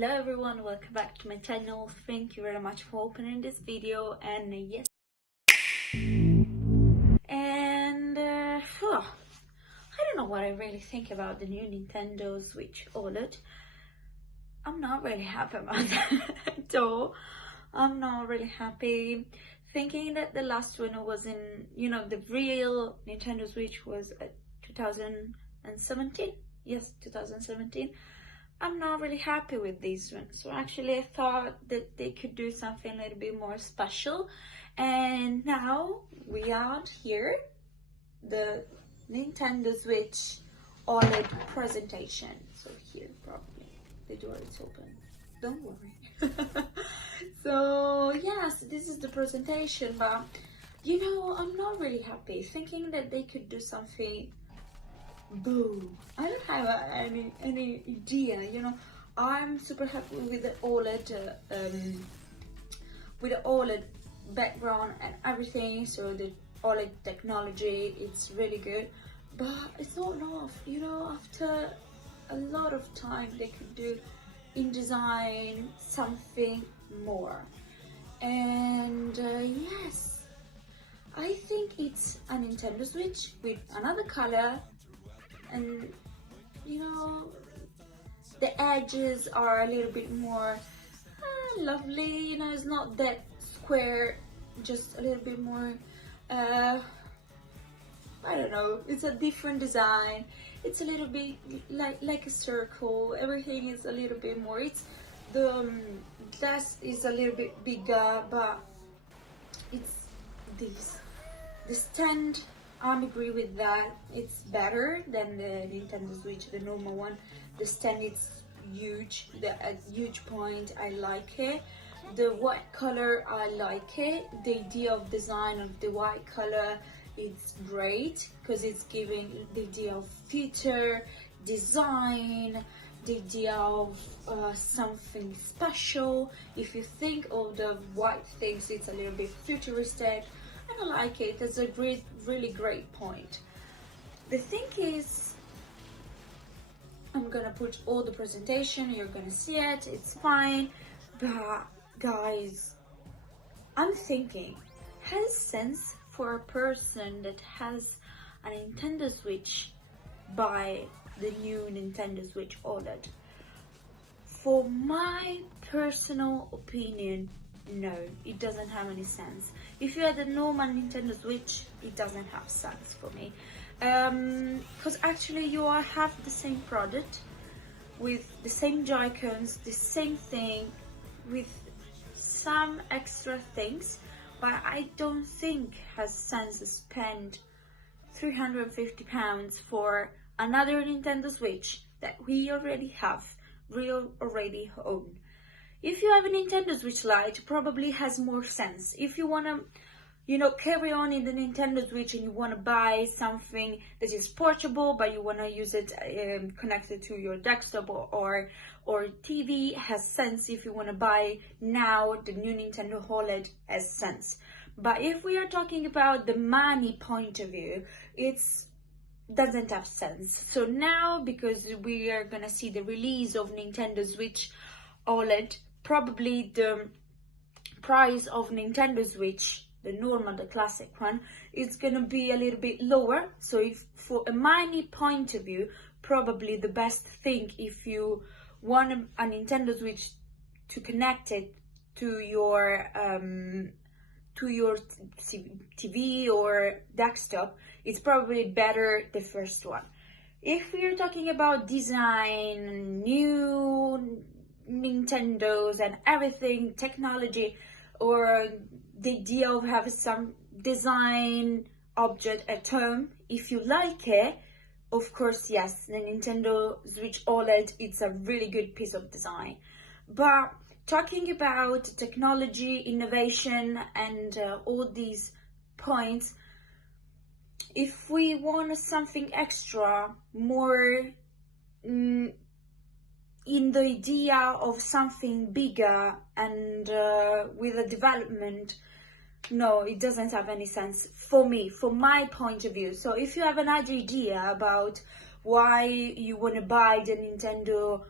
Hello everyone, welcome back to my channel. Thank you very much for opening this video. And yes, I don't know what I really think about the new Nintendo Switch OLED. I'm not really happy about that at all. I'm not really happy. Thinking that the last one was in, the real Nintendo Switch was 2017. Yes, 2017. I'm not really happy with this one. So actually I thought that they could do something a little bit more special. And now we are here, the Nintendo Switch OLED presentation. So here probably the door is open. Don't worry. So yes, this is the presentation, but I'm not really happy. Thinking that they could do something. Boo! I don't have any idea. I'm super happy with the OLED background and everything. So the OLED technology, it's really good, but it's not enough. After a lot of time, they could do in design something more. And yes, I think it's a Nintendo Switch with another color. And the edges are a little bit more lovely. It's not that square, just a little bit more I don't know, it's a different design. It's a little bit like a circle. Everything is a little bit more, it's the glass is a little bit bigger, but it's the stand, I agree with that. It's better than the Nintendo Switch, the normal one. The stand is huge, a huge point. I like it. The white color, I like it. The idea of design of the white color, it's great because it's giving the idea of future design, the idea of something special. If you think of the white things, it's a little bit futuristic. I like it. It's a really great point. The thing is, I'm gonna put all the presentation, you're gonna see it, it's fine, but guys, I'm thinking, has sense for a person that has a Nintendo Switch buy the new Nintendo Switch OLED? For my personal opinion, no, it doesn't have any sense. If you had a normal Nintendo Switch, it doesn't have sense for me. Because actually you all have the same product with the same Joy-Cons, the same thing with some extra things, but I don't think has sense to spend £350 for another Nintendo Switch that we already have, we already own. If you have a Nintendo Switch Lite, probably has more sense. If you wanna, carry on in the Nintendo Switch and you wanna buy something that is portable, but you wanna use it connected to your desktop or TV, has sense. If you wanna buy now the new Nintendo OLED, has sense. But if we are talking about the money point of view, doesn't have sense. So now, because we are gonna see the release of Nintendo Switch OLED, probably the price of Nintendo Switch, the normal, the classic one, is gonna be a little bit lower. So if for a money point of view, probably the best thing, if you want a Nintendo Switch to connect it to your TV or desktop, it's probably better the first one. If we're talking about design, new Nintendos and everything, technology, or the idea of having some design object at home, if you like it, of course, yes, the Nintendo Switch OLED, it's a really good piece of design. But talking about technology, innovation, and all these points, if we want something extra, more in the idea of something bigger and with a development, no, it doesn't have any sense for me, from my point of view. So if you have an idea about why you want to buy the Nintendo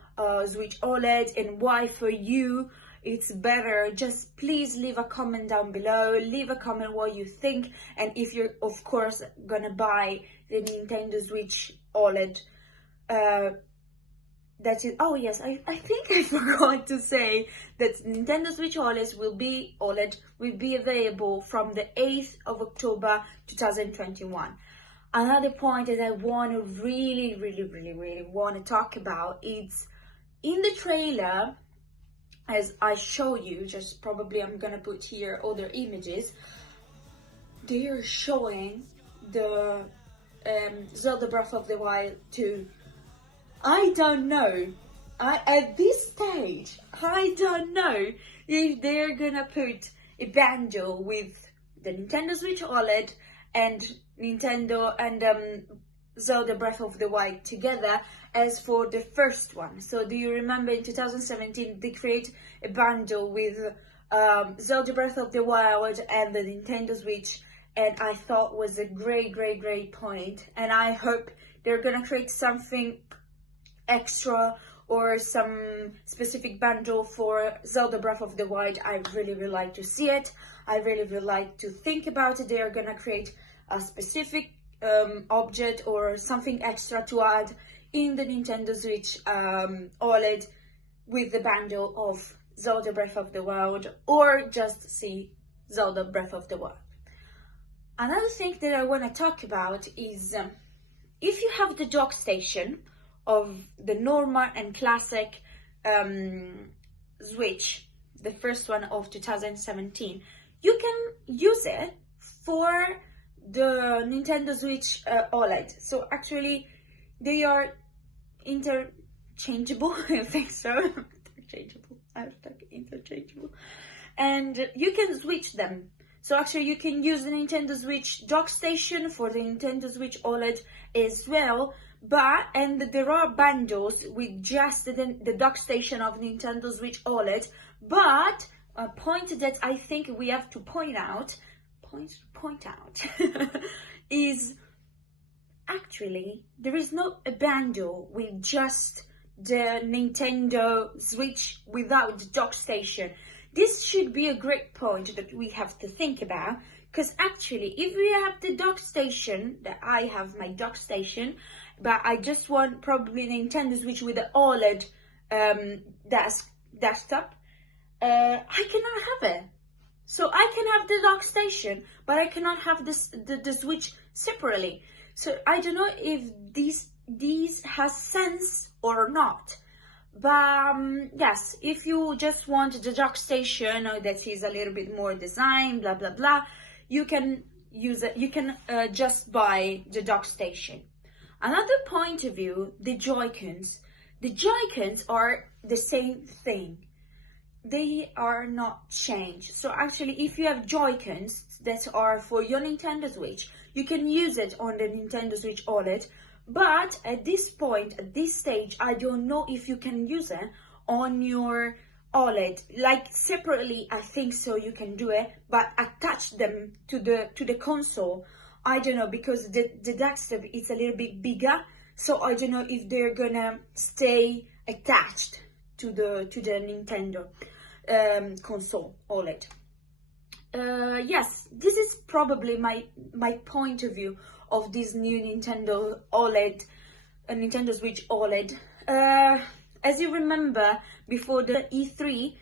Switch OLED and why for you it's better. Just please leave a comment down below, leave a comment what you think, and if you're of course gonna buy the Nintendo Switch OLED. That's it. Oh yes, I think I forgot to say that Nintendo Switch OLED will be available from the 8th of October 2021. Another point that I want to really want to talk about is in the trailer, as I show you, just probably I'm gonna put here other images, they are showing the Zelda Breath of the Wild 2. I don't know, at this stage, I don't know if they're gonna put a bundle with the Nintendo Switch OLED and Nintendo and Zelda Breath of the Wild together as for the first one. So do you remember in 2017 they created a bundle with Zelda Breath of the Wild and the Nintendo Switch, and I thought was a great point, and I hope they're gonna create something extra or some specific bundle for Zelda Breath of the Wild. I really would like to see it. I really would like to think about it. They are gonna create a specific object or something extra to add in the Nintendo Switch OLED with the bundle of Zelda Breath of the Wild, or just see Zelda Breath of the Wild. Another thing that I want to talk about is if you have the dock station of the normal and classic Switch, the first one of 2017, you can use it for the Nintendo Switch OLED. So actually they are interchangeable. I think so. Interchangeable, and you can switch them. So actually you can use the Nintendo Switch dock station for the Nintendo Switch OLED as well. And there are bundles with just the dock station of Nintendo Switch OLED. But a point that I think we have to point out is actually there is not a bundle with just the Nintendo Switch without the dock station. This should be a great point that we have to think about, because actually if we have the dock station, that I have my dock station, but I just want probably Nintendo Switch with the OLED desktop, I cannot have it. So I can have the dock station, but I cannot have the Switch separately. So I don't know if these has sense or not. But yes, if you just want the dock station or that is a little bit more design, blah blah blah, you can use it. You can just buy the dock station. Another point of view, the Joy-Cons. The Joy-Cons are the same thing. They are not changed. So actually, if you have Joy-Cons that are for your Nintendo Switch, you can use it on the Nintendo Switch OLED. But at this point, at this stage, I don't know if you can use it on your OLED. Like separately, I think so you can do it, but attach them to the console. I don't know, because the desktop is a little bit bigger, so I don't know if they're gonna stay attached to the Nintendo console OLED. Yes, this is probably my point of view of this new Nintendo OLED, Nintendo Switch OLED. As you remember, before the E3,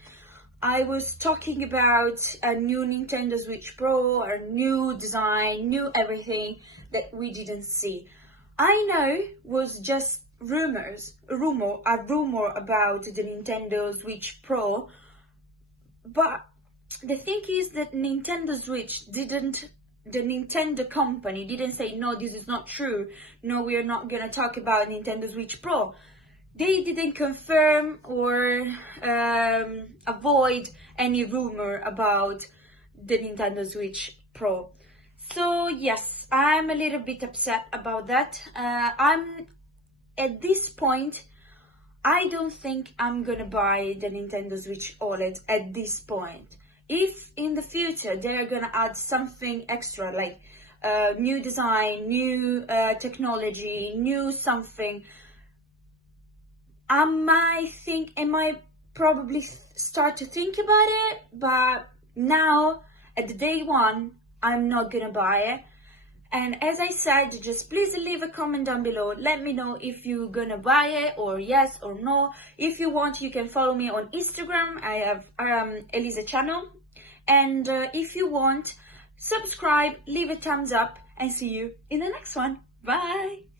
I was talking about a new Nintendo Switch Pro, a new design, new everything that we didn't see. I know was just a rumor about the Nintendo Switch Pro, but the thing is that Nintendo Switch the Nintendo company didn't say, no, this is not true, no, we are not gonna talk about Nintendo Switch Pro. They didn't confirm or avoid any rumor about the Nintendo Switch Pro. So yes, I'm a little bit upset about that. At this point, I don't think I'm gonna buy the Nintendo Switch OLED at this point. If in the future they're gonna add something extra, like new design, new technology, new something, I might probably start to think about it, but now at the day one, I'm not gonna buy it. And as I said, just please leave a comment down below. Let me know if you're gonna buy it, or yes or no. If you want, you can follow me on Instagram. I have Illisa channel. And if you want, subscribe, leave a thumbs up, and see you in the next one. Bye!